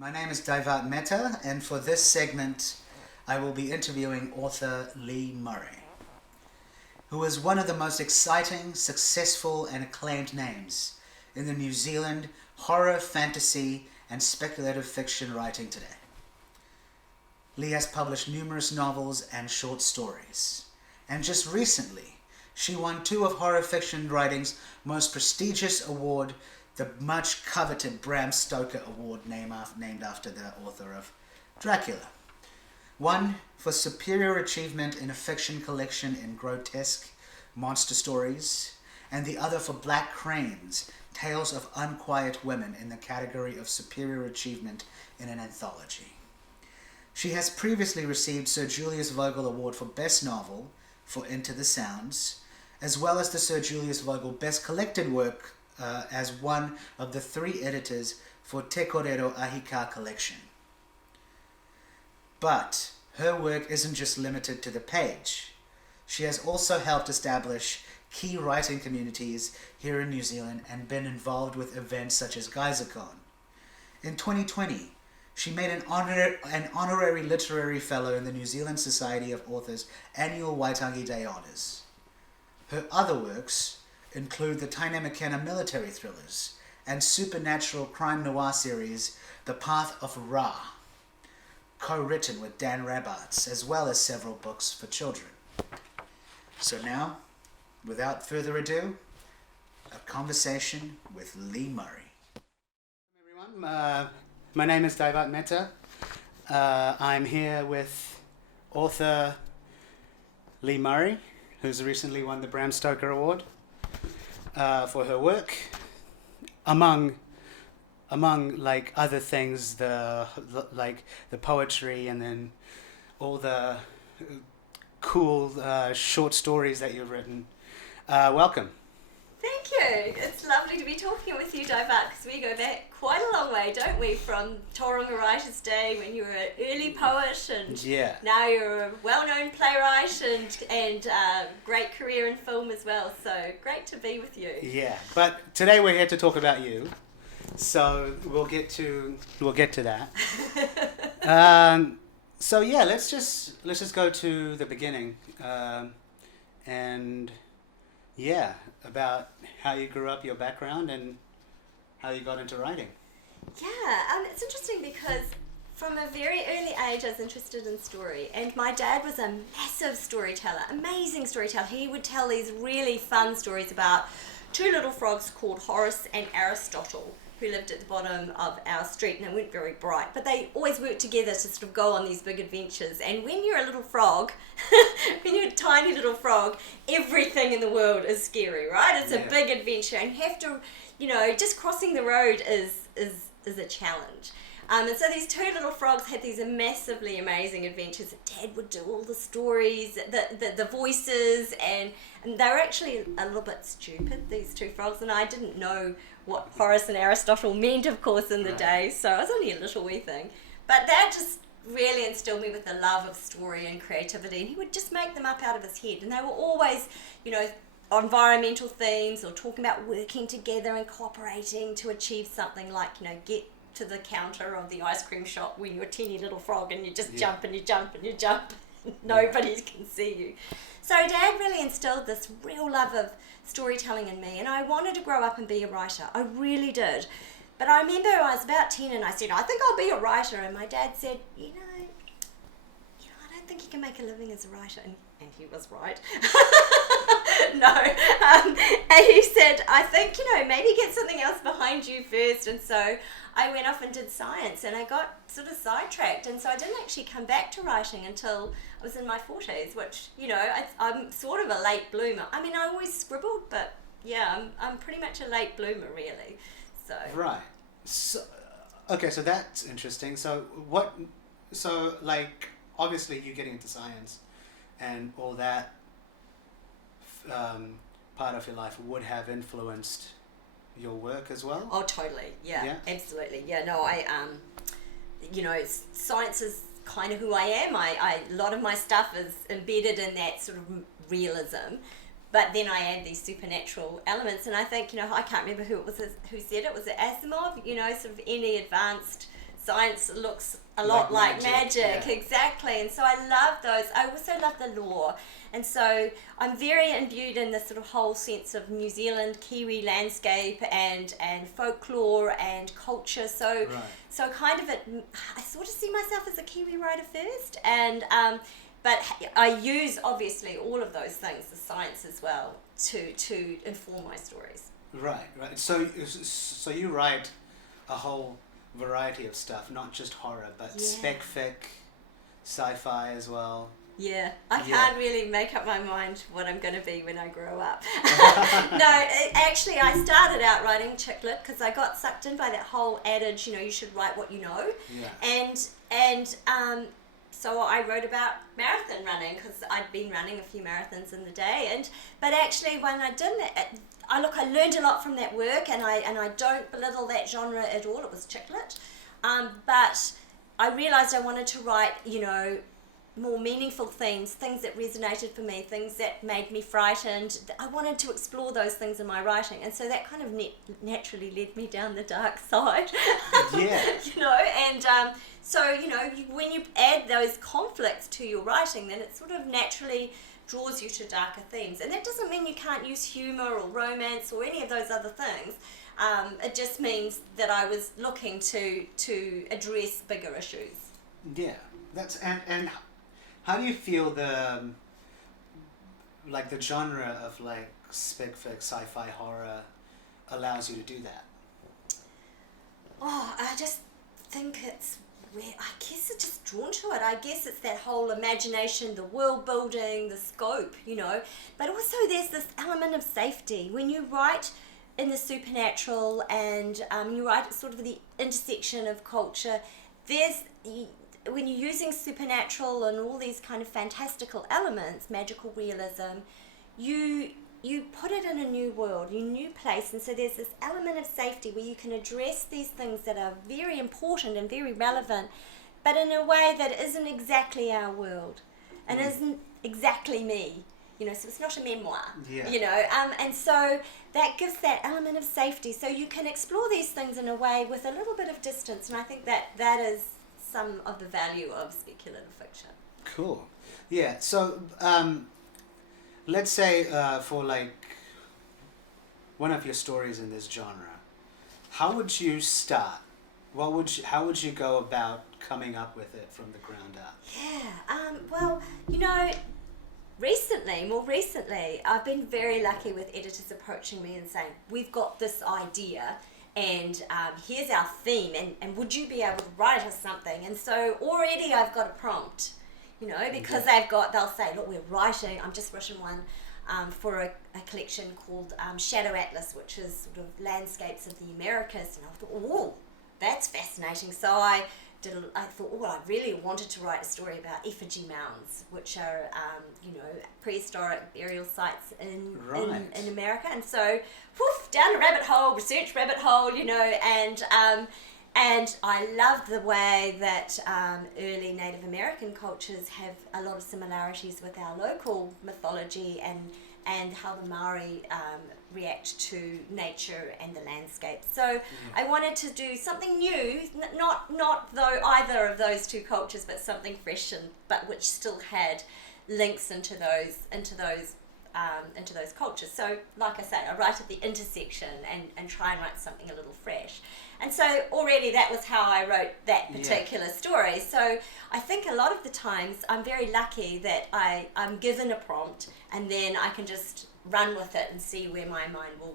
My name is Daivat Mehta, and for this segment, I will be interviewing author Lee Murray, who is one of the most exciting, successful, and acclaimed names in the New Zealand horror, fantasy, and speculative fiction writing today. Lee has published numerous novels and short stories, and just recently, she won two of horror fiction writing's most prestigious award, the much coveted Bram Stoker Award named after the author of Dracula. One for superior achievement in a fiction collection in Grotesque monster stories, and the other for Black Crane's Tales of Unquiet Women in the category of superior achievement in an anthology. She has previously received Sir Julius Vogel Award for Best Novel for Into the Sounds, as well as the Sir Julius Vogel Best Collected Work as one of the three editors for Te Korero Ahika collection. But her work isn't just limited to the page. She has also helped establish key writing communities here in New Zealand and been involved with events such as GeyserCon. In 2020, she made an honorary literary fellow in the New Zealand Society of Authors annual Waitangi Day Honours. Her other works include the Taine McKenna military thrillers and supernatural crime noir series The Path of Ra, co-written with Dan Rabarts, as well as several books for children. So now, without further ado, a conversation with Lee Murray. Everyone, my name is Daivat Mehta. I'm here with author Lee Murray, who's recently won the Bram Stoker Award for her work. Among like other things, the poetry and then all the cool short stories that you've written. Welcome. Thank you. It's lovely to be talking with you, Daivat, because we go back quite a long way, don't we? From Tauranga Writers' Day, when you were an early poet, and now you're a well-known playwright and great career in film as well. So great to be with you. Yeah, but today we're here to talk about you, so we'll get to that. So yeah, let's just go to the beginning, and yeah, about how you grew up, your background, and how you got into writing. Yeah, it's interesting because from a very early age I was interested in story, and my dad was a massive storyteller, amazing storyteller. He would tell these really fun stories about two little frogs called Horace and Aristotle, who lived at the bottom of our street, and they weren't very bright, but they always worked together to sort of go on these big adventures. And when you're a little frog, when you're a tiny little frog, everything in the world is scary, right? It's a big adventure, and you have to, just crossing the road is a challenge. And so these two little frogs had these massively amazing adventures. Dad would do all the stories, the voices, and they were actually a little bit stupid, these two frogs, and I didn't know what Horace and Aristotle meant, of course, in the day, so I was only a little wee thing. But that just really instilled me with the love of story and creativity, and he would just make them up out of his head, and they were always, environmental themes or talking about working together and cooperating to achieve something like, get to the counter of the ice cream shop when you're a teeny little frog and you just jump and you jump and you jump. Nobody can see you. So Dad really instilled this real love of storytelling in me, and I wanted to grow up and be a writer. I really did. But I remember I was about 10 and I said, I think I'll be a writer. And my dad said, I don't think you can make a living as a writer. And he was right. No. And he said, I think, maybe get something else behind you first. And so I went off and did science, and I got sort of sidetracked. And so I didn't actually come back to writing until I was in my 40s, which, I'm sort of a late bloomer. I mean, I always scribbled, but yeah, I'm pretty much a late bloomer, really. So Right. So, okay, so that's interesting. So obviously you're getting into science and all that part of your life would have influenced your work as well? Oh, totally. Yeah. Absolutely. Yeah, no, science is kind of who I am. A lot of my stuff is embedded in that sort of realism, but then I add these supernatural elements, and I think, I can't remember who said it. Was it Asimov? Sort of any advanced science looks a lot like magic. Yeah. Exactly. And so I love those. I also love the lore. And so I'm very imbued in this sort of whole sense of New Zealand, Kiwi landscape and folklore and culture. So so kind of I sort of see myself as a Kiwi writer first, and but I use obviously all of those things, the science as well, to inform my stories. Right. So you write a whole variety of stuff, not just horror, but spec fic, sci-fi as well. Yeah, I can't really make up my mind what I'm going to be when I grow up. No, actually I started out writing chick lit because I got sucked in by that whole adage, you should write what you know. Yeah. And so I wrote about marathon running because I'd been running a few marathons in the day. But actually when I did that, I learned a lot from that work, and I don't belittle that genre at all. It was chick lit. But I realised I wanted to write, more meaningful themes, things that resonated for me, things that made me frightened. I wanted to explore those things in my writing, and so that kind of naturally led me down the dark side. Yeah. And so when you add those conflicts to your writing, then it sort of naturally draws you to darker themes. And that doesn't mean you can't use humour or romance or any of those other things. It just means that I was looking to address bigger issues. Yeah, and how do you feel the genre of spec fic, sci-fi, horror allows you to do that? Oh, I just think I guess it's just drawn to it. I guess it's that whole imagination, the world building, the scope, But also there's this element of safety. When you write in the supernatural and you write at sort of the intersection of culture, when you're using supernatural and all these kind of fantastical elements, magical realism, you put it in a new world, a new place, and so there's this element of safety where you can address these things that are very important and very relevant, but in a way that isn't exactly our world and isn't exactly me. So it's not a memoir. Yeah. And so that gives that element of safety, so you can explore these things in a way with a little bit of distance, and I think that is some of the value of speculative fiction. Cool. Yeah. So let's say for one of your stories in this genre, how would you start? How would you go about coming up with it from the ground up? Yeah. Well, more recently, I've been very lucky with editors approaching me and saying, we've got this idea, and here's our theme, and would you be able to write us something? And so already I've got a prompt, because they'll say, look, we're writing, I'm just written one for a collection called Shadow Atlas, which is sort of landscapes of the Americas, and I thought, oh, that's fascinating. So I thought, I really wanted to write a story about effigy mounds, which are, prehistoric burial sites in America. And so, down a research rabbit hole, and I loved the way that early Native American cultures have a lot of similarities with our local mythology and how the Maori react to nature and the landscape. So I wanted to do something new, not though either of those two cultures, but something fresh but which still had links into those cultures. So like I say, I write at the intersection and try and write something a little fresh. And so already that was how I wrote that particular story. So I think a lot of the times I'm very lucky that I'm given a prompt and then I can just run with it and see where my mind will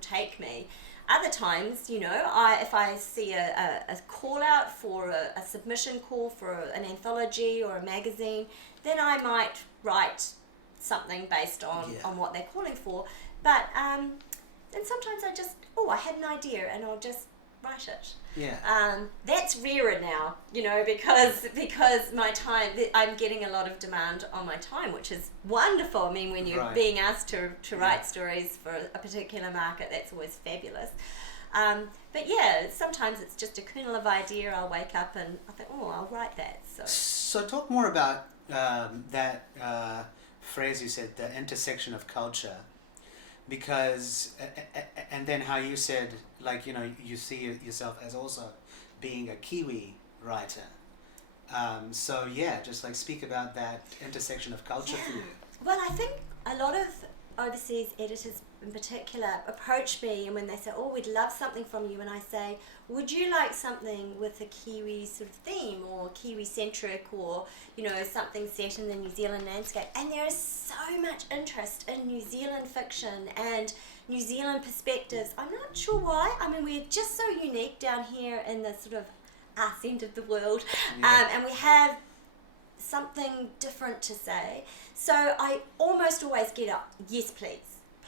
take me. Other times, if I see a call out for a submission call for an anthology or a magazine, then I might write something based on what they're calling for. But then sometimes I had an idea and I'll just write it. Yeah. That's rarer now, because my time, I'm getting a lot of demand on my time, which is wonderful. I mean, when you're being asked to write stories for a particular market, that's always fabulous. But sometimes it's just a kernel of idea. I'll wake up and I think, I'll write that. So talk more about that phrase you said, the intersection of culture, because and then how you said you see yourself as also being a Kiwi writer. So yeah, just like speak about that intersection of culture for you. Well, I think a lot of overseas editors in particular approach me, and when they say, oh, we'd love something from you, and I say, would you like something with a Kiwi sort of theme, or Kiwi-centric, or, you know, something set in the New Zealand landscape? And there is so much interest in New Zealand fiction and New Zealand perspectives. I'm not sure why. I mean, we're just so unique down here in the sort of us end of the world, and we have something different to say. So I almost always get up, yes please.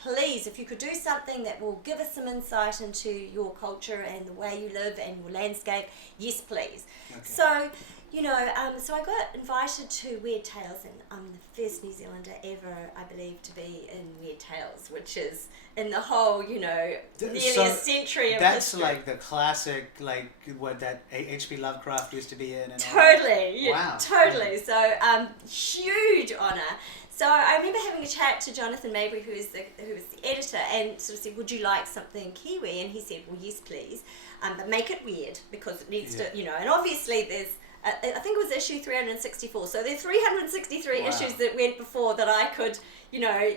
Please, if you could do something that will give us some insight into your culture and the way you live and your landscape, yes please. Okay. So, you know, so I got invited to Weird Tales, and I'm the first New Zealander ever, I believe, to be in Weird Tales, which is in the whole, you know, nearly a century of that's history. like the classic, like what that H.P. Lovecraft used to be in. And totally, yeah, wow. Totally. So, huge honour. So I remember having a chat to Jonathan Mabry, who was the editor, and sort of said, would you like something Kiwi? And he said, well, yes, please, but make it weird, because it needs to, you know, and obviously there's, I think it was issue 364, so there are 363 issues that went before that I could, you know,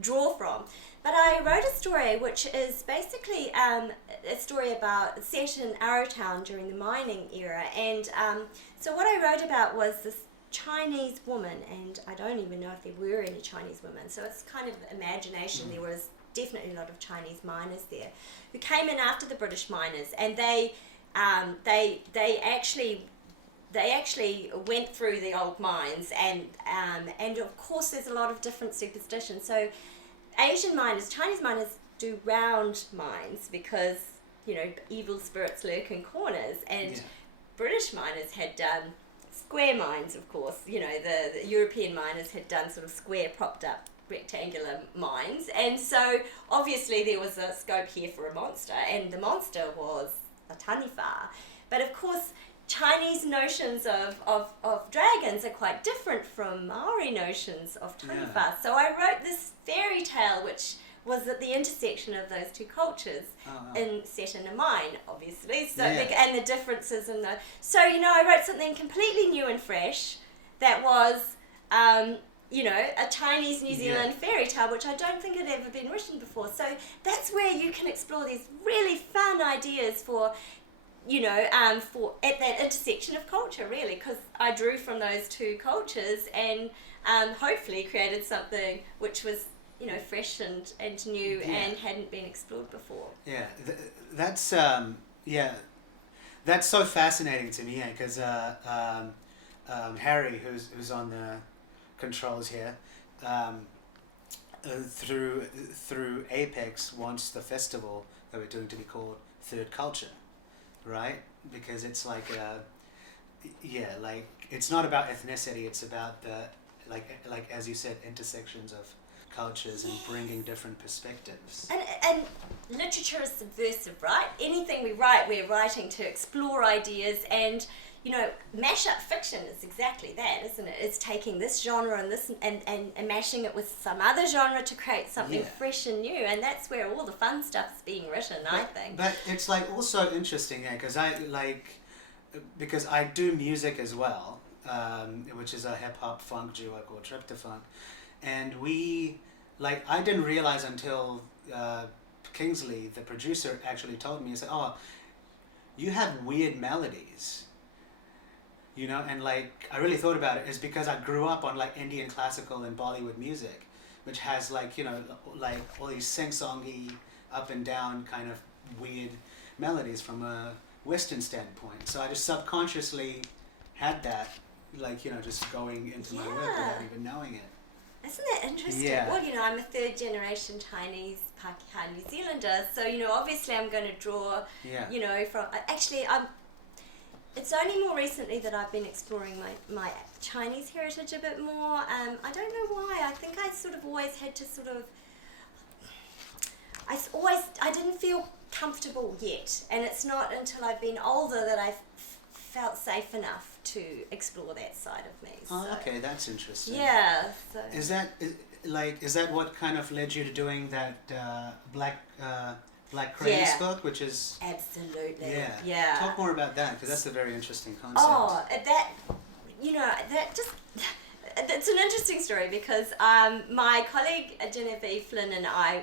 draw from. But I wrote a story which is basically a story about, set in Arrowtown during the mining era, and so what I wrote about was this Chinese woman, and I don't even know if there were any Chinese women, so it's kind of imagination. There was definitely a lot of Chinese miners there who came in after the British miners, and they actually went through the old mines, and of course there's a lot of different superstitions. So Asian miners, Chinese miners do round mines because, you know, evil spirits lurk in corners, and British miners had done square mines, of course. You know, the European miners had done sort of square propped up rectangular mines, and so obviously there was a scope here for a monster, and the monster was a taniwha. But of course Chinese notions of dragons are quite different from Maori notions of taniwha. So I wrote this fairy tale which was at the intersection of those two cultures, set in a mine, obviously. So and the differences in the. So, you know, I wrote something completely new and fresh, that was, you know, a Chinese New Zealand fairy tale, which I don't think had ever been written before. So that's where you can explore these really fun ideas for, you know, for at that intersection of culture, really, because I drew from those two cultures, and hopefully created something which was, you know, fresh and new and hadn't been explored before. Yeah, that's so fascinating to me, because Harry, who's on the controls here, through Apex wants the festival that we're doing to be called Third Culture, right? Because it's like like it's not about ethnicity, it's about the like as you said, intersections of cultures and bringing different perspectives. And literature is subversive, right? Anything we write, we're writing to explore ideas, and, you know, mash-up fiction is exactly that, isn't it? It's taking this genre and this and mashing it with some other genre to create something fresh and new, and that's where all the fun stuff's being written, I think. But it's like also interesting, because I do music as well, which is a hip-hop funk duo called Triptofunk. And I didn't realize until Kingsley, the producer, actually told me, he said, oh, you have weird melodies, you know, and I really thought about it. It's because I grew up on Indian classical and Bollywood music, which has you know, all these sing-songy, up and down kind of weird melodies from a Western standpoint. So I just subconsciously had that, you know, just going into my work without even knowing it. Isn't that interesting? Yeah. Well, you know, I'm a third generation Chinese Pakeha New Zealander, so, you know, obviously I'm going to draw, you know, from, actually, it's only more recently that I've been exploring my Chinese heritage a bit more. I don't know why. I think I sort of always had to sort of, I didn't feel comfortable yet, and it's not until I've been older that I've felt safe enough to explore that side of me. Oh, okay, that's interesting. Yeah. So. Is that what kind of led you to doing that Black like Crane's book, which is... Absolutely. Yeah. Talk more about that, because that's a very interesting concept. Oh, that, that just... It's an interesting story because my colleague Genevieve Flynn and I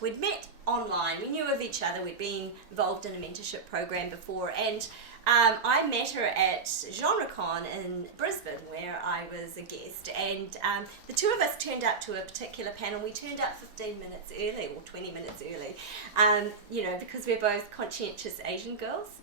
we'd met online. We knew of each other. We'd been involved in a mentorship program before, and I met her at GenreCon in Brisbane, where I was a guest, and the two of us turned up to a particular panel. We turned up 15 minutes early or 20 minutes early, because we're both conscientious Asian girls.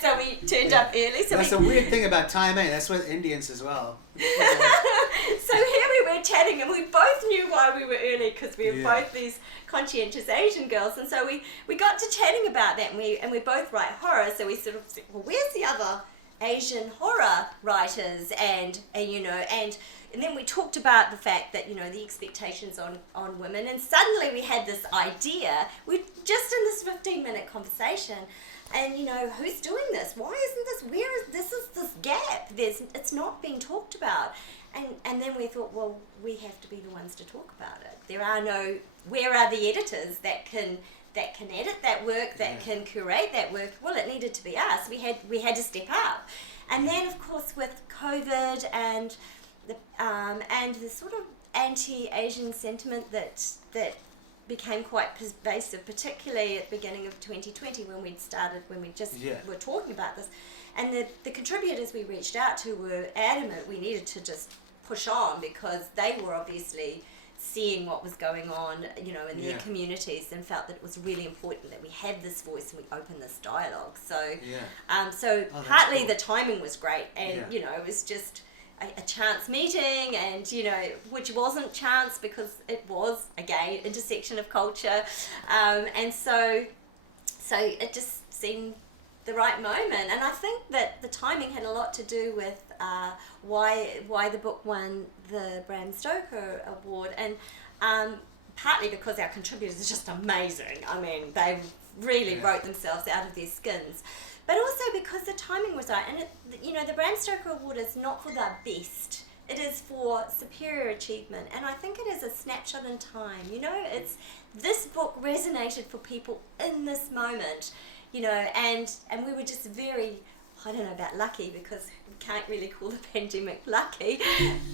So we turned up early. So that's a weird thing about time, eh? That's with Indians as well. So here we were chatting, and we both knew why we were early, because we were both these conscientious Asian girls, and so we got to chatting about that, and we both write horror, so we sort of said, well, where's the other Asian horror writers, and then we talked about the fact that, the expectations on women, and suddenly we had this idea, we just in this 15-minute conversation, and who's doing this? Why isn't this? This gap? It's not being talked about, and then we thought, well, we have to be the ones to talk about it. Where are the editors that can edit that work, that can curate that work? Well, it needed to be us. We had to step up, and then of course with COVID and the sort of anti-Asian sentiment that became quite pervasive, particularly at the beginning of 2020 when we just were talking about this. And the contributors we reached out to were adamant we needed to just push on, because they were obviously seeing what was going on, in their communities, and felt that it was really important that we had this voice and we open this dialogue. So, partly cool. The timing was great, and it was just a chance meeting, and which wasn't chance because it was again intersection of culture, and so it just seemed the right moment. And I think that the timing had a lot to do with why the book won the Bram Stoker Award, and partly because our contributors are just amazing. I mean, they really wrote themselves out of their skins. But also because the timing was right, and the Bram Stoker Award is not for the best; it is for superior achievement, and I think it is a snapshot in time. This book resonated for people in this moment, and we were just very, I don't know about lucky, because we can't really call the pandemic lucky,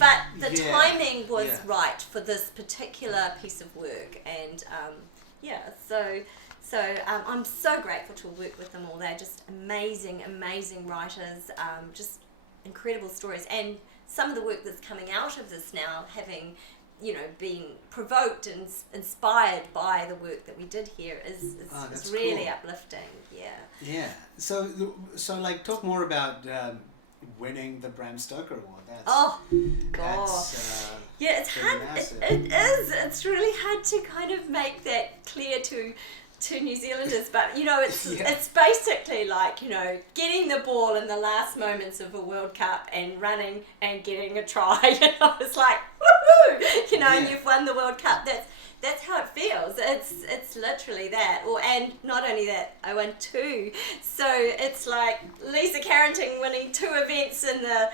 but the timing was right for this particular piece of work, and So I'm so grateful to work with them all. They're just amazing, amazing writers, just incredible stories. And some of the work that's coming out of this now, having, been provoked and inspired by the work that we did here is really cool. Uplifting. Yeah. So talk more about winning the Bram Stoker Award. It's hard. It is. It's really hard to kind of make that clear to New Zealanders, but it's basically like getting the ball in the last moments of a World Cup and running and getting a try. It's like woohoo! And you've won the World Cup. That's how it feels. It's literally that. And not only that, I won 2. So it's like Lisa Carrington winning 2 events in the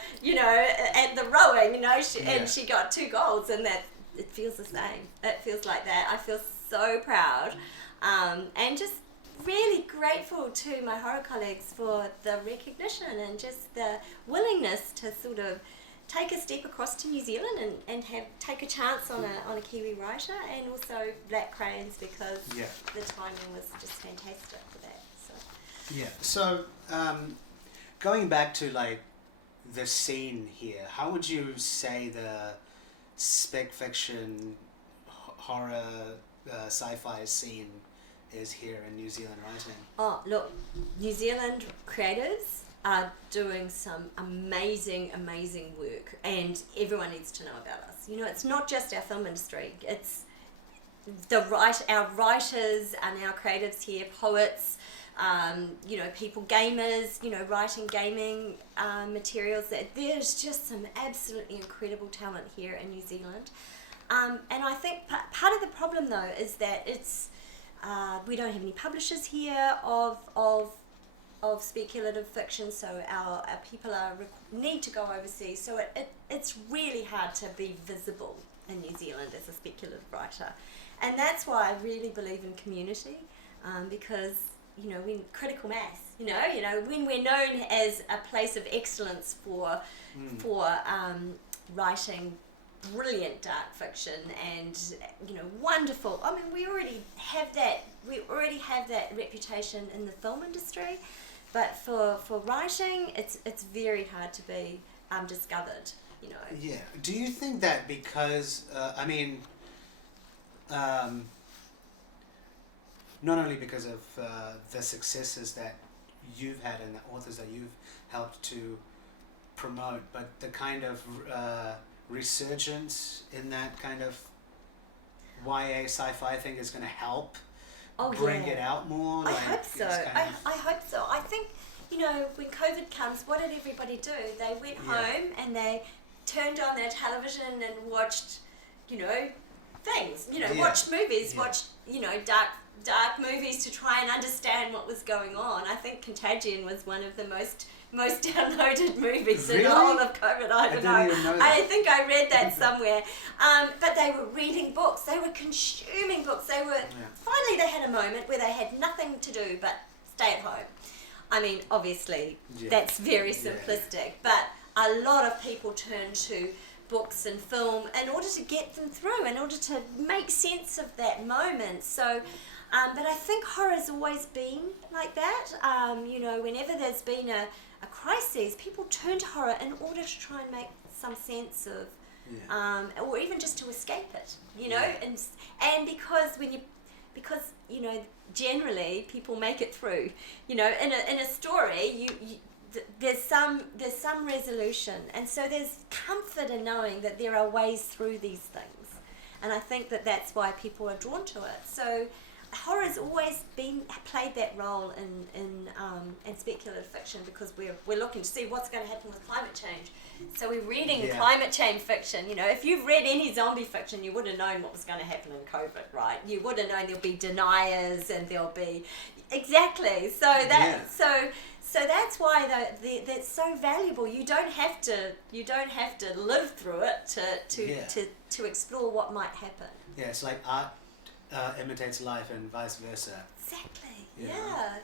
at the rowing. And she got 2 golds, and that it feels the same. It feels like that. I feel so proud. And just really grateful to my horror colleagues for the recognition and just the willingness to sort of take a step across to New Zealand and take a chance on a Kiwi writer, and also Black Cranes, because the timing was just fantastic for that. So going back to the scene here, how would you say the spec fiction, horror, sci-fi scene is here in New Zealand writing? Oh, look, New Zealand creatives are doing some amazing, amazing work, and everyone needs to know about us. It's not just our film industry, it's our writers and our creatives here, poets, people, gamers, writing gaming materials. There's just some absolutely incredible talent here in New Zealand. And I think part of the problem, though, is that it's we don't have any publishers here of speculative fiction, so our people need to go overseas. So it's really hard to be visible in New Zealand as a speculative writer, and that's why I really believe in community. because when critical mass, when we're known as a place of excellence for writing brilliant dark fiction and wonderful. I mean, we already have that reputation in the film industry, but for writing, it's very hard to be discovered. Yeah. Do you think that because not only because of the successes that you've had and the authors that you've helped to promote, but the kind of resurgence in that kind of YA sci-fi thing is going to help bring it out more? I hope so. I hope so. I think, when COVID comes, what did everybody do? They went home and they turned on their television and watched, things. Watched movies, watched, dark movies to try and understand what was going on. I think Contagion was one of the most downloaded movies in the whole of COVID. I don't know. I think I read that somewhere. But they were reading books. They were consuming books. Finally they had a moment where they had nothing to do but stay at home. I mean, obviously that's very simplistic, but a lot of people turn to books and film in order to get them through, in order to make sense of that moment. So, but I think horror's always been like that. Whenever there's been a crisis, people turn to horror in order to try and make some sense of, or even just to escape it, and because generally people make it through, in a story, there's some resolution, and so there's comfort in knowing that there are ways through these things, and I think that's why people are drawn to it. So horror's always played that role in speculative fiction, because we're looking to see what's going to happen with climate change. So we're reading climate change fiction. If you've read any zombie fiction, you would have known what was going to happen in COVID, right? You would have known there'll be deniers and there'll be exactly. So that's why that's so valuable. You don't have to live through it to explore what might happen. Yeah, it's like art imitates life and vice versa. Exactly. Yeah.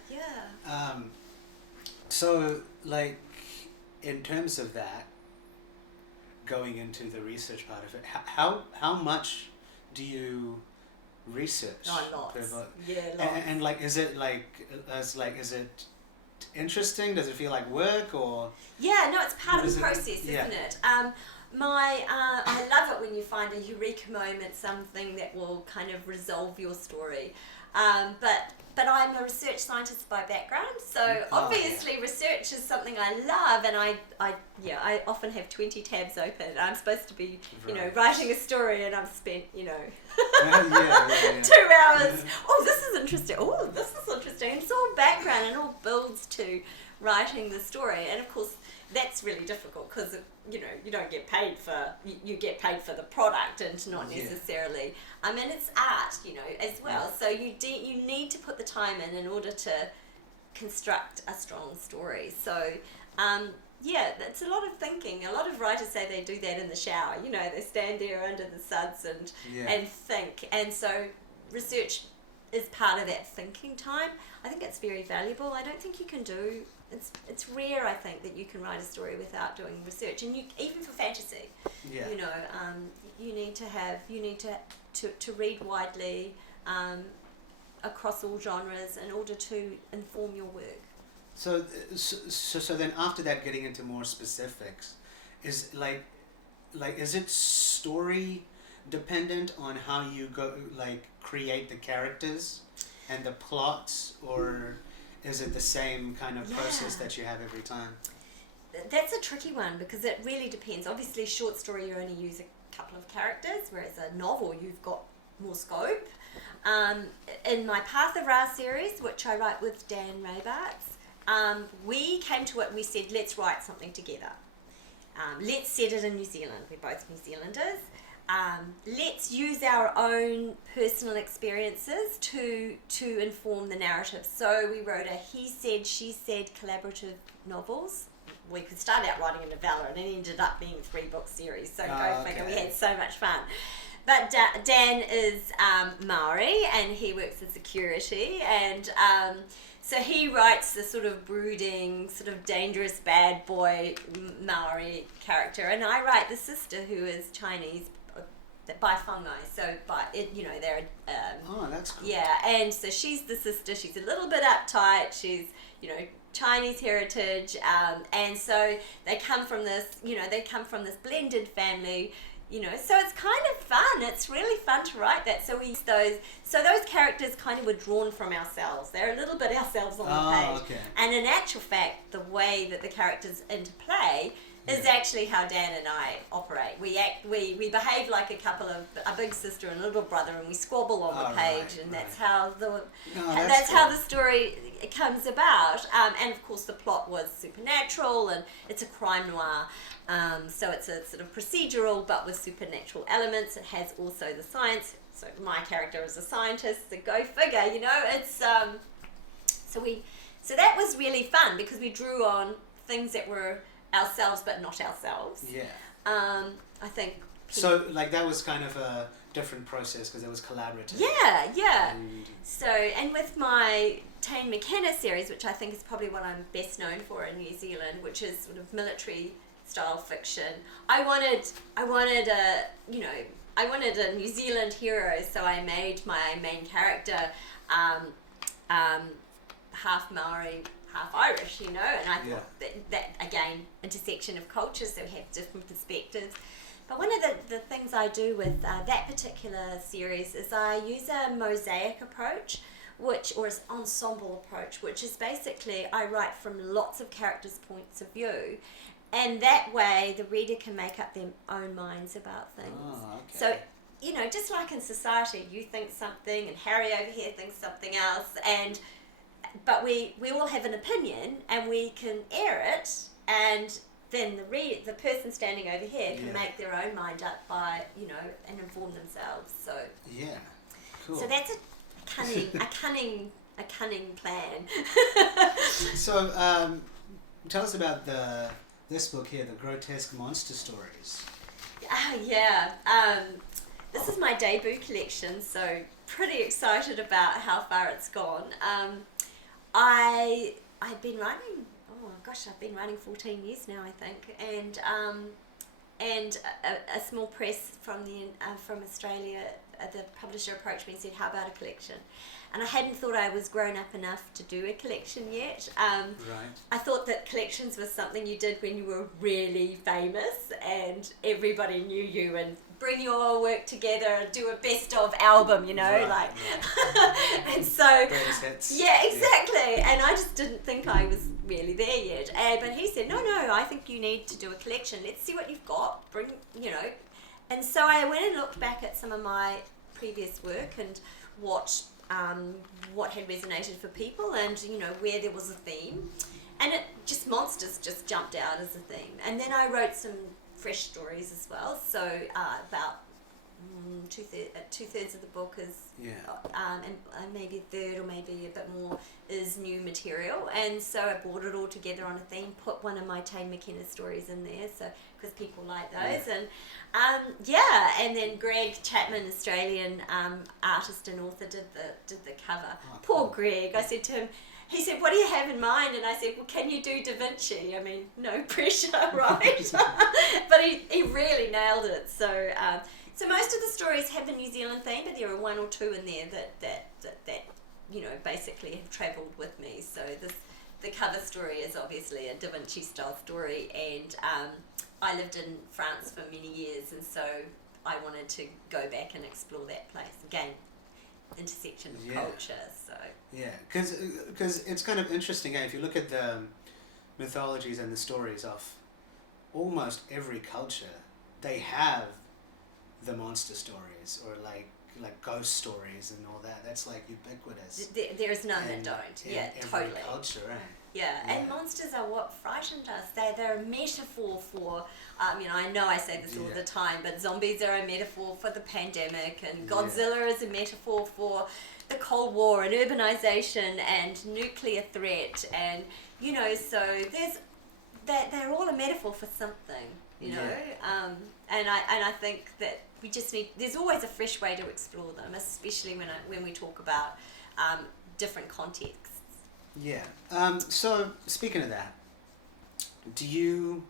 So, like, in terms of that, going into the research part of it, how much do you research lots. per book? Yeah, lots. And like, is it is it interesting? Does it feel like work or? Yeah, no, it's part of the process, isn't it? I love it when you find a eureka moment, something that will kind of resolve your story. But I'm a research scientist by background, so obviously research is something I love, and I often have 20 tabs open. I'm supposed to be, writing a story, and I've spent, 2 hours. Oh, this is interesting. Oh, this is interesting. It's all background, and all builds to writing the story, and of course that's really difficult because you don't get paid for you get paid for the product and not necessarily. I mean, it's art, as well. So you need to put the time in order to construct a strong story. So it's a lot of thinking. A lot of writers say they do that in the shower. They stand there under the suds and think. And so research is part of that thinking time. I think it's very valuable. I don't think you can do. It's rare, I think, that you can write a story without doing research, and even for fantasy, you need to read widely across all genres in order to inform your work. So then after that, getting into more specifics, is is it story dependent on how you create the characters and the plots, or is it the same kind of process that you have every time? That's a tricky one because it really depends. Obviously, short story, you only use a couple of characters, whereas a novel, you've got more scope. In my Path of Ra series, which I write with Dan Raybarts, we came to it and we said, let's write something together. Let's set it in New Zealand. We're both New Zealanders. Let's use our own personal experiences to inform the narrative. So we wrote a he said, she said collaborative novels. We could start out writing a novella and it ended up being a 3-book series. So go figure, we had so much fun. But Dan is Maori, and he works in security, and so he writes the sort of brooding, sort of dangerous bad boy Maori character, and I write the sister who is Chinese by fungi. So by it, they're Oh, that's cool. yeah, and so she's the sister. She's a little bit uptight. She's Chinese heritage, and so they come from this blended family. So it's kind of fun. It's really fun to write that. So those characters kind of were drawn from ourselves. They're a little bit ourselves on the page. Okay. And in actual fact, the way that the characters interplay is actually how Dan and I operate. We behave like a big sister and a little brother, and we squabble on the page, and that's how how the story comes about. And of course, the plot was supernatural, and it's a crime noir. So it's a sort of procedural, but with supernatural elements. It has also the science. So my character is a scientist. So go figure. It's so that was really fun because we drew on things that were ourselves but not ourselves. Yeah. I think. So that was kind of a different process because it was collaborative. Yeah. So, and with my Tane McKenna series, which I think is probably what I'm best known for in New Zealand, which is sort of military style fiction. I wanted a New Zealand hero, so I made my main character half Maori, half Irish, and I thought that again, intersection of cultures, so we have different perspectives. But one of the things I do with that particular series is I use a mosaic approach, or an ensemble approach, which is basically I write from lots of characters' points of view, and that way the reader can make up their own minds about things. Oh, okay. So, just like in society, you think something and Harry over here thinks something else, but we all have an opinion and we can air it, and then the person standing over here can make their own mind up by, and inform themselves. So yeah, cool. So that's a cunning plan. So tell us about this book here, the Grotesque Monster Stories. This is my debut collection, so pretty excited about how far it's gone. I've been writing. I've been writing 14 years now, I think, and a small press from Australia, the publisher approached me and said, "How about a collection?" And I hadn't thought I was grown up enough to do a collection yet. Right. I thought that collections was something you did when you were really famous and everybody knew you, and bring your work together and do a best of album, Right. And so Greatest hits. yeah, exactly. And I just didn't think I was really there yet. But he said, no, I think you need to do a collection. Let's see what you've got. And so I went and looked back at some of my previous work and what had resonated for people, and where there was a theme, and monsters just jumped out as a theme. And then I wrote some fresh stories as well. So about two-thirds of the book is and maybe a third or maybe a bit more is new material, and so I brought it all together on a theme, put one of my Tane McKenna stories in there, so because people like those, and and then Greg Chapman, Australian artist and author, did the cover. Poor Greg. I said to him, he said, "What do you have in mind?" And I said, "Well, can you do Da Vinci?" I mean, no pressure, right? But he really nailed it. So so most of the stories have a New Zealand theme, but there are one or two in there that basically have travelled with me. So the cover story is obviously a Da Vinci style story, and I lived in France for many years, and so I wanted to go back and explore that place again. Intersection of culture, so because it's kind of interesting. If you look at the mythologies and the stories of almost every culture, they have the monster stories or like ghost stories and all that. That's like ubiquitous. There is none that don't. In every totally. culture, right? Yeah, and monsters are what frightened us. They're a metaphor for, I know I say this all the time, but zombies are a metaphor for the pandemic, and Godzilla is a metaphor for the Cold War and urbanization and nuclear threat, and so they're all a metaphor for something, you know. And I think that we just need. There's always a fresh way to explore them, especially when we talk about different contexts. Yeah. So speaking of that, do you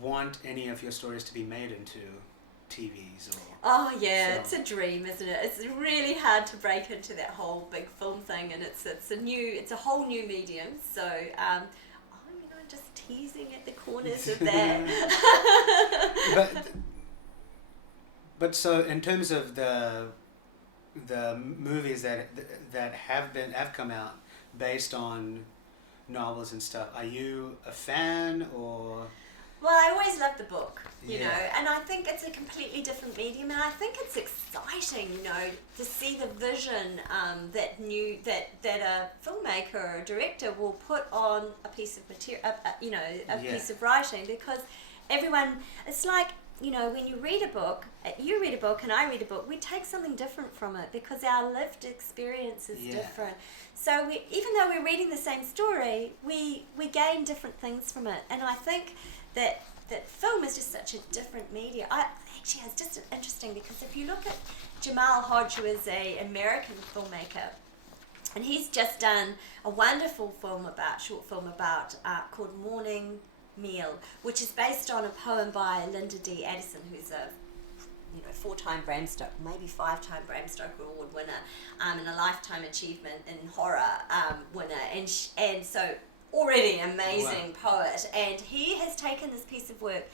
want any of your stories to be made into TVs or? Oh yeah, film? it's a dream, isn't it? It's really hard to break into that whole big film thing, and it's a whole new medium. So I'm just teasing at the corners of that. But so in terms of the movies that have come out based on novels and stuff, are you a fan or? Well, I always loved the book, you Yeah. know, and I think it's a completely different medium, and I think it's exciting, you know, to see the vision that a filmmaker or a director will put on a piece of material, piece of writing, because everyone, it's like, you know, when you read a book and I read a book, we take something different from it because our lived experience is different. So even though we're reading the same story, we gain different things from it, and I think that film is just such a different media. Actually, it's just interesting because if you look at Jamal Hodge, who is an American filmmaker, and he's just done a wonderful short film about called Morning Meal, which is based on a poem by Linda D. Addison, who's a 4-time Bram Stoker, maybe 5-time Bram Stoker Award winner, and a Lifetime Achievement in Horror winner, and so already amazing poet, and he has taken this piece of work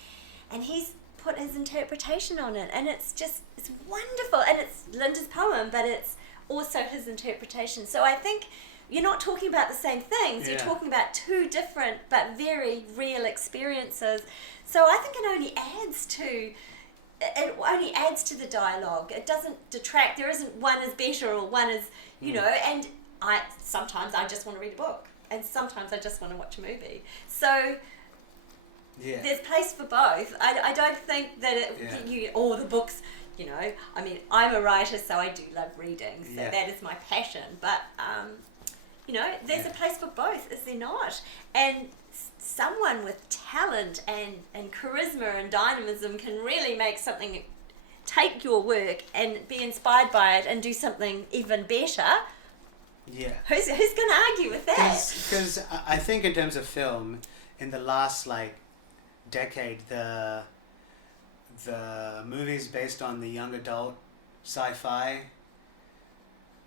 and he's put his interpretation on it, and it's wonderful, and it's Linda's poem, but it's also his interpretation. So I think you're not talking about the same things, you're talking about two different but very real experiences. So I think it only adds to the dialogue. It doesn't detract. There isn't one is better or one is, you know, and sometimes I just want to read a book, and sometimes I just want to watch a movie. So there's place for both. I don't think that the books, you know, I mean, I'm a writer, so I do love reading, so that is my passion, but you know, there's a place for both, is there not? And someone with talent and charisma and dynamism can really make something, take your work and be inspired by it and do something even better. Yeah. Who's going to argue with that? Because I think in terms of film, in the last decade, the movies based on the young adult sci-fi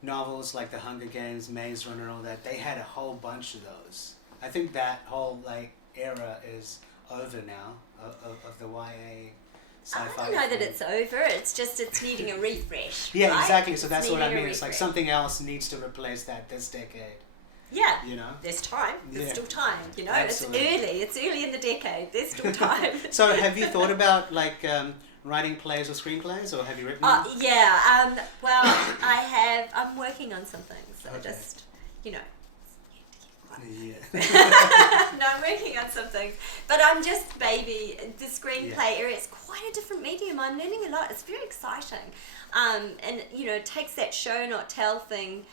novels like The Hunger Games, Maze Runner, and all that, they had a whole bunch of those. I think that whole era is over now of the YA sci-fi. I don't know that it's over. It's just it's needing a refresh. Yeah, right? exactly. So that's what I mean. Refresh. It's like something else needs to replace that this decade. Yeah. You know? There's time. There's still time. You know, Absolutely. It's early in the decade. There's still time. So have you thought about writing plays or screenplays, or have you written them? Yeah. Well, I have. I'm working on something. So just, you know. Yeah. No, I'm working on something, but I'm just baby. The screenplay area, it's quite a different medium. I'm learning a lot. It's very exciting, and you know, it takes that show not tell thing,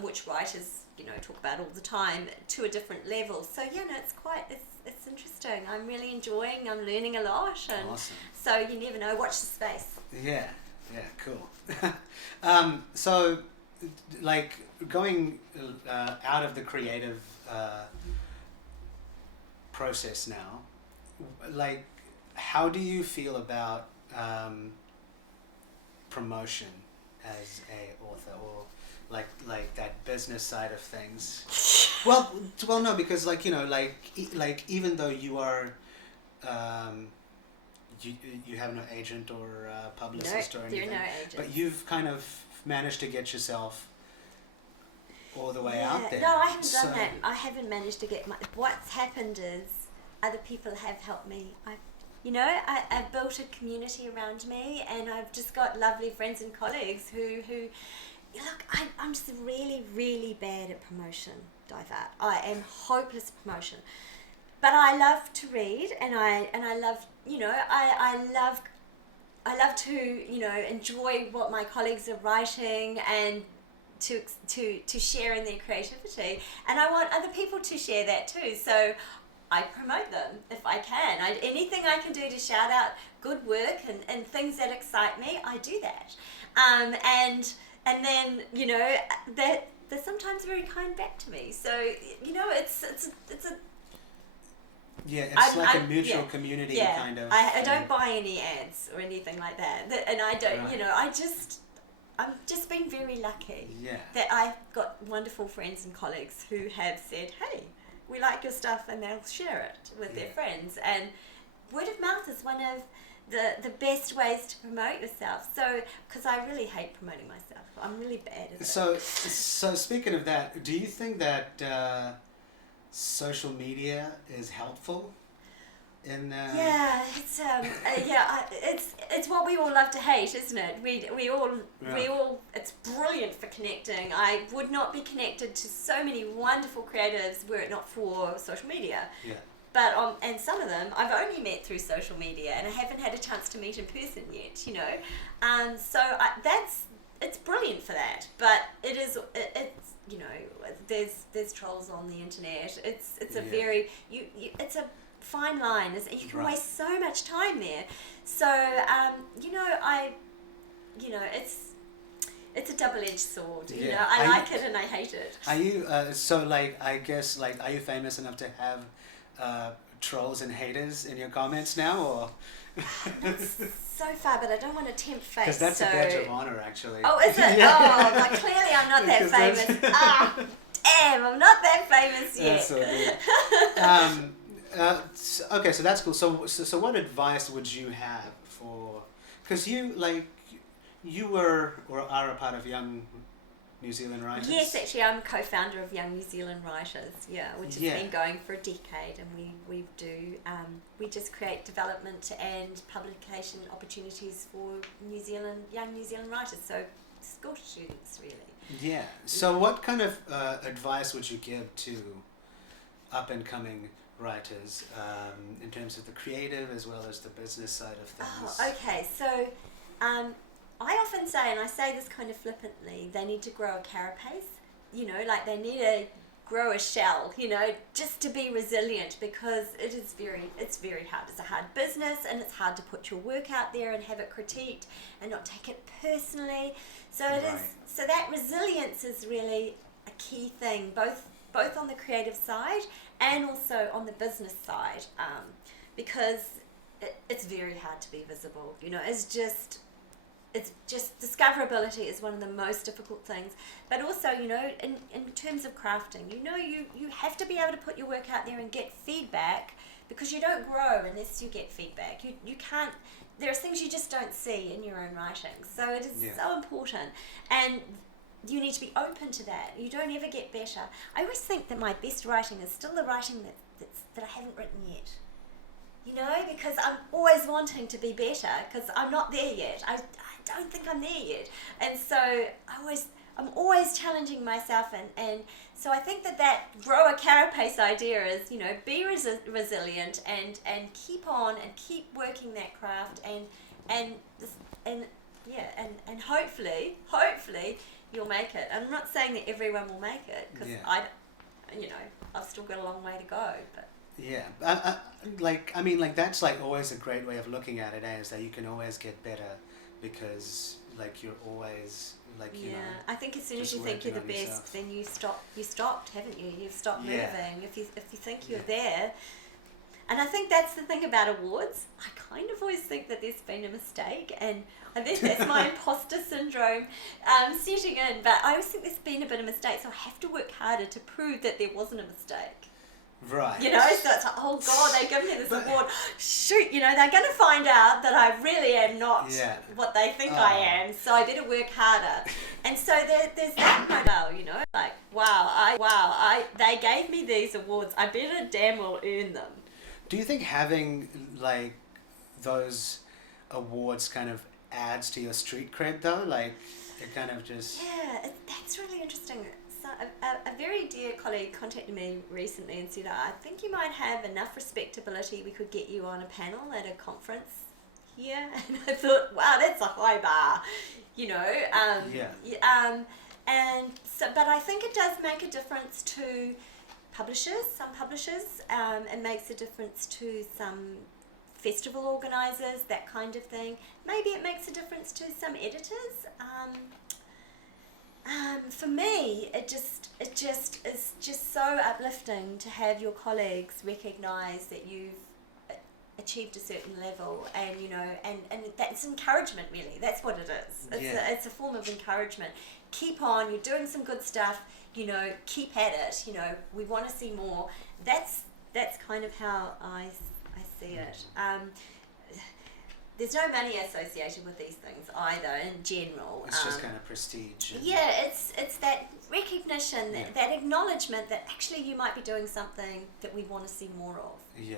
which writers talk about all the time, to a different level. So it's interesting. I'm really enjoying. I'm learning a lot, and awesome. So you never know. Watch the space. Yeah, cool. So, going out of the creative process now, how do you feel about promotion as a author, or like that business side of things? well, no, because even though you are you have no agent or publicist or anything, no agent. But you've kind of managed to get yourself all the way out there. No, I haven't done that. I haven't managed to get what's happened is other people have helped me. I've built a community around me, and I've just got lovely friends and colleagues who look, I'm just really, really bad at promotion, Divert. I am hopeless at promotion. But I love to read, and I love, I love to, enjoy what my colleagues are writing and to share in their creativity, and I want other people to share that too. So I promote them if I can. Anything I can do to shout out good work and things that excite me, I do that. And then, you know, they're sometimes very kind back to me. So, you know, it's a... Yeah, it's like a mutual community kind of... I don't buy any ads or anything like that. And I don't, you know, I'm just been very lucky that I've got wonderful friends and colleagues who have said, hey, we like your stuff, and they'll share it with their friends. And word of mouth is one of the best ways to promote yourself. So, because I really hate promoting myself. I'm really bad at it. So speaking of that, do you think that social media is helpful in it's what we all love to hate, isn't it? We all it's brilliant for connecting. I would not be connected to so many wonderful creatives were it not for social media. But and some of them I've only met through social media, and I haven't had a chance to meet in person yet, you know. So it's brilliant for that. But it's you know, there's trolls on the internet. It's a very it's a fine line. You can waste so much time there. So you know, it's a double-edged sword. You know, I like it and I hate it. Are you so like, I guess, like, are you famous enough to have trolls and haters in your comments now, or? So far, but I don't want to tempt fate. Because that's a badge of honor, actually. Oh, is it? Oh, like, clearly I'm not that famous. Damn, I'm not that famous yet. That's so good. Okay, so that's cool. So what advice would you have for? Because you were or are a part of Young New Zealand Writers. Yes, actually, I'm co-founder of Young New Zealand Writers. Which has been going for a decade, and we just create development and publication opportunities for young New Zealand writers. So school students, really. Yeah. So what kind of advice would you give to up and coming writers in terms of the creative as well as the business side of things? Oh, okay. So I often say, and I say this kind of flippantly, they need to grow a carapace. You know, like they need to grow a shell, you know, just to be resilient, because it's very hard. It's a hard business, and it's hard to put your work out there and have it critiqued and not take it personally. So so that resilience is really a key thing, both on the creative side and also on the business side, because it's very hard to be visible. You know, it's just discoverability is one of the most difficult things. But also, you know, in terms of crafting, you know, you have to be able to put your work out there and get feedback, because you don't grow unless you get feedback. You can't. There are things you just don't see in your own writing. So it is so important, and you need to be open to that. You don't ever get better. I always think that my best writing is still the writing that I haven't written yet. You know, because I'm always wanting to be better, because I'm not there yet. I don't think I'm there yet. And so I'm always challenging myself, and so I think that grow a carapace idea is, you know, be resilient and keep on and keep working that craft and hopefully you'll make it. I'm not saying that everyone will make it, because I've still got a long way to go, but. Yeah, that's like always a great way of looking at it, is that you can always get better, because like you're always like, you know. I think as soon as you think you're the best, yourself. Then you stopped, haven't you? You've stopped moving. If you think you're there. And I think that's the thing about awards. I kind of always think that there's been a mistake, and I think that's my imposter syndrome setting in. But I always think there's been a bit of a mistake, so I have to work harder to prove that there wasn't a mistake. Right. You know, so it's like, oh God, they give me this award. Shoot, you know, they're going to find out that I really am not what they think I am, so I better work harder. And so there's that model, you know, like, they gave me these awards, I better damn well earn them. Do you think having like those awards kind of adds to your street cred though? Like, it kind of just... Yeah, that's really interesting. So a very dear colleague contacted me recently and said, I think you might have enough respectability, we could get you on a panel at a conference here. And I thought, wow, that's a high bar, you know. And so, but I think it does make a difference to some publishers. It makes a difference to some festival organisers, that kind of thing. Maybe it makes a difference to some editors. For me, it just is just so uplifting to have your colleagues recognise that you've achieved a certain level, and and that's encouragement, really. That's what it is. It's a form of encouragement. Keep on, you're doing some good stuff, keep at it, we want to see more. That's kind of how I see it. There's no money associated with these things either in general. It's just kind of prestige. It's that recognition, that acknowledgement that actually you might be doing something that we want to see more of. Yeah.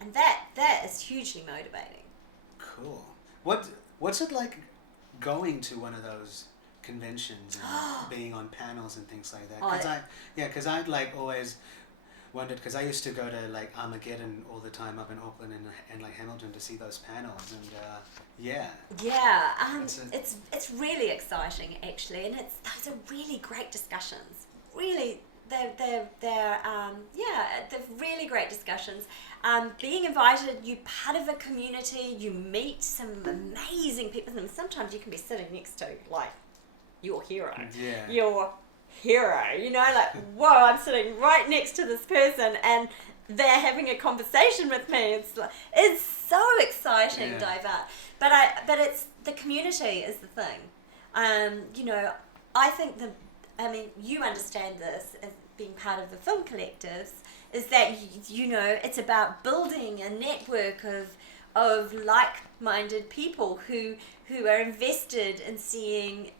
And that is hugely motivating. Cool. What's it like going to one of those conventions and being on panels and things like that? Because I'd like always wondered, because I used to go to like Armageddon all the time up in Auckland and like Hamilton to see those panels, and it's really exciting actually, and those are really great discussions. Really, they're really great discussions. Being invited, you're part of a community, you meet some amazing people, and sometimes you can be sitting next to like your hero. Yeah. Your hero, like, whoa, I'm sitting right next to this person and they're having a conversation with me. It's so exciting, Divert. But it's the community is the thing. I think you understand this as being part of the film collectives, is that it's about building a network of like-minded people who are invested in seeing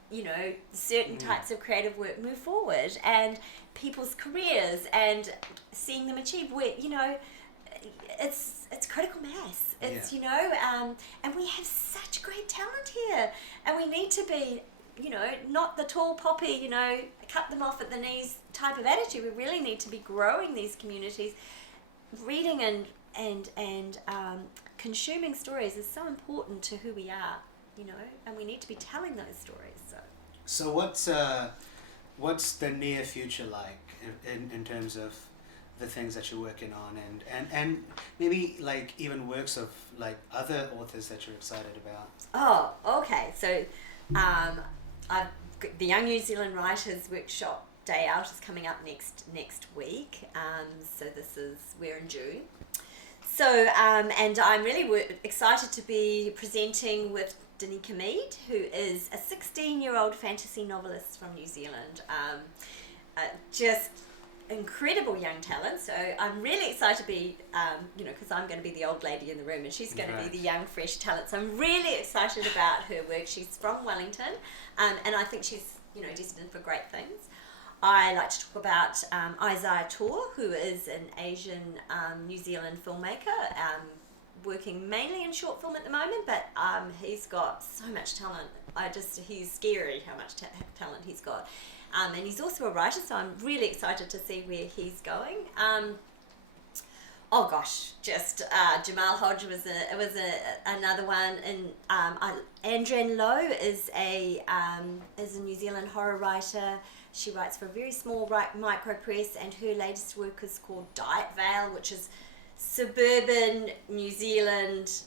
certain types of creative work move forward, and people's careers, and seeing them achieve where it's critical mass. It's and we have such great talent here, and we need to be not the tall poppy, cut them off at the knees type of attitude. We really need to be growing these communities. Reading and consuming stories is so important to who we are, and we need to be telling those stories. So what's the near future like in terms of the things that you're working on, and maybe like even works of like other authors that you're excited about? Oh, okay. So the Young New Zealand Writers Workshop Day Out is coming up next week. So we're in June. So and I'm really excited to be presenting with Danica Mead, who is a 16-year-old fantasy novelist from New Zealand. Just incredible young talent. So I'm really excited to be, because I'm going to be the old lady in the room and she's going to be the young, fresh talent. So I'm really excited about her work. She's from Wellington, and I think she's, destined for great things. I like to talk about Isaiah Tor, who is an Asian New Zealand filmmaker, working mainly in short film at the moment, but he's got so much talent. He's scary how much talent he's got. And he's also a writer, so I'm really excited to see where he's going. Jamal Hodge was another one, and Andrean Lowe is a New Zealand horror writer. She writes for a very small micro press, and her latest work is called Diet Veil, which is suburban New Zealand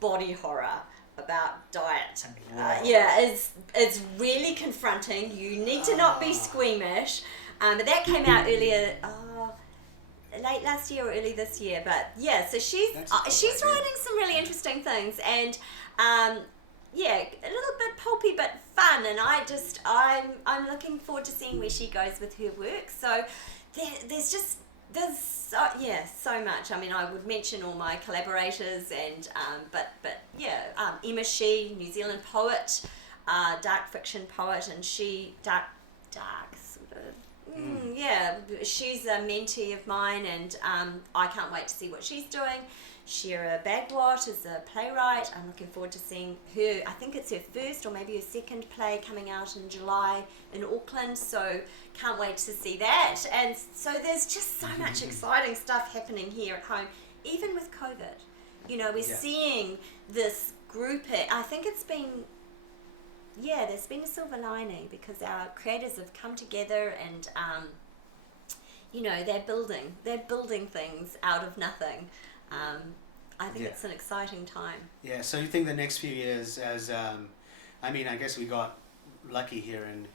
body horror about diet. It's really confronting. You need to not be squeamish. But that came out late last year or early this year. But so she's writing some really interesting things, and a little bit pulpy but fun. And I'm looking forward to seeing where she goes with her work. So there's so much. I mean, I would mention all my collaborators, and Emma Shee, New Zealand poet, dark fiction poet, and she dark sort of. She's a mentee of mine, and I can't wait to see what she's doing. Shira Bagwat is a playwright. I'm looking forward to seeing her. I think it's her first or maybe her second play coming out in July in Auckland, so can't wait to see that. And so there's just so much exciting stuff happening here at home, even with COVID. We're seeing this group. I think it's been, there's been a silver lining, because our creators have come together, and they're building things out of nothing. I think it's an exciting time. Yeah, so you think the next few years I guess we got lucky here in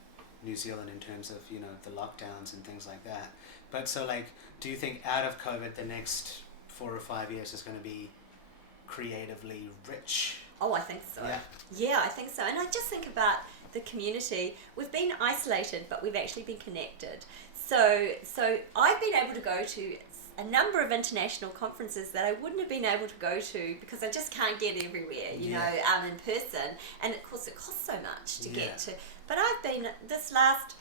New Zealand in terms of, the lockdowns and things like that. But so do you think out of COVID the next 4 or 5 years is going to be creatively rich? Oh, I think so. Yeah, I think so. And I just think about the community. We've been isolated, but we've actually been connected. So I've been able to go to a number of international conferences that I wouldn't have been able to go to because I just can't get everywhere, in person. And of course it costs so much to get to. But I've been, this last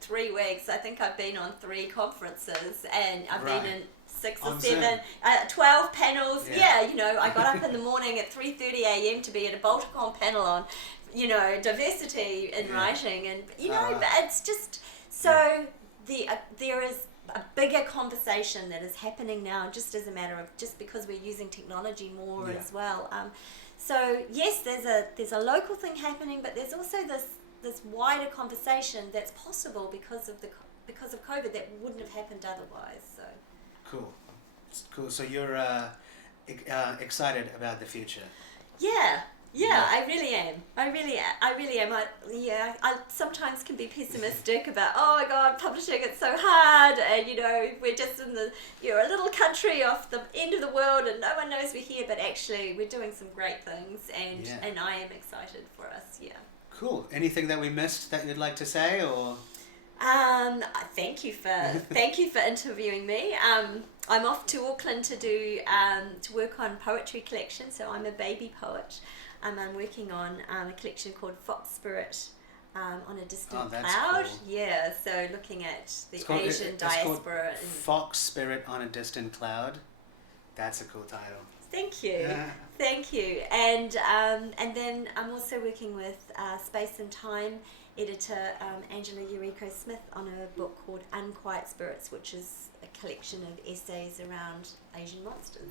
3 weeks, I think I've been on 3 conferences, and I've been in 6 or 7, 12 panels. I got up in the morning at 3:30 a.m. to be at a Balticon panel on, diversity in writing, and it's just so there is a bigger conversation that is happening now, just as a matter of just because we're using technology more as well. So yes, there's a local thing happening, but there's also this wider conversation that's possible because of COVID that wouldn't have happened otherwise. So cool. So you're excited about the future? Yeah, I really am. I really am. I sometimes can be pessimistic about, oh my God, publishing, it's so hard, and we're just in a little country off the end of the world, and no one knows we're here. But actually, we're doing some great things, and I am excited for us. Yeah. Cool. Anything that we missed that you'd like to say, or? Thank you for interviewing me. I'm off to Auckland to work on poetry collection. So I'm a baby poet. I'm working on a collection called Fox Spirit on a Distant Cloud. Cool. Yeah, so looking at the Asian diaspora. It's called Fox Spirit on a Distant Cloud. That's a cool title. Thank you. Yeah. Thank you. And then I'm also working with Space and Time editor Angela Eureka-Smith on a book called Unquiet Spirits, which is a collection of essays around Asian monsters.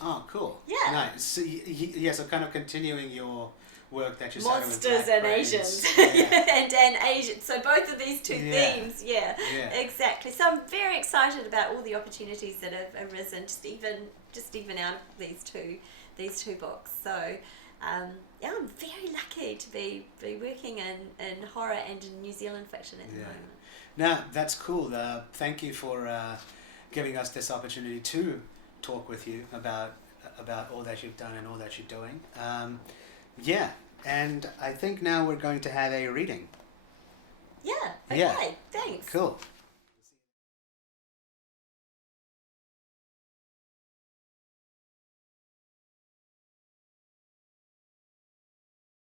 Oh, cool. Yeah. Nice. So, so kind of continuing your work that you started with monsters and Brains. Asians. Yeah. and Asian. So both of these two themes, exactly. So I'm very excited about all the opportunities that have arisen, just even out of these two books. So I'm very lucky to be working in horror and in New Zealand fiction at the moment. No, that's cool. Thank you for giving us this opportunity to talk with you about all that you've done and all that you're doing. And I think now we're going to have a reading. Okay, thanks. Cool.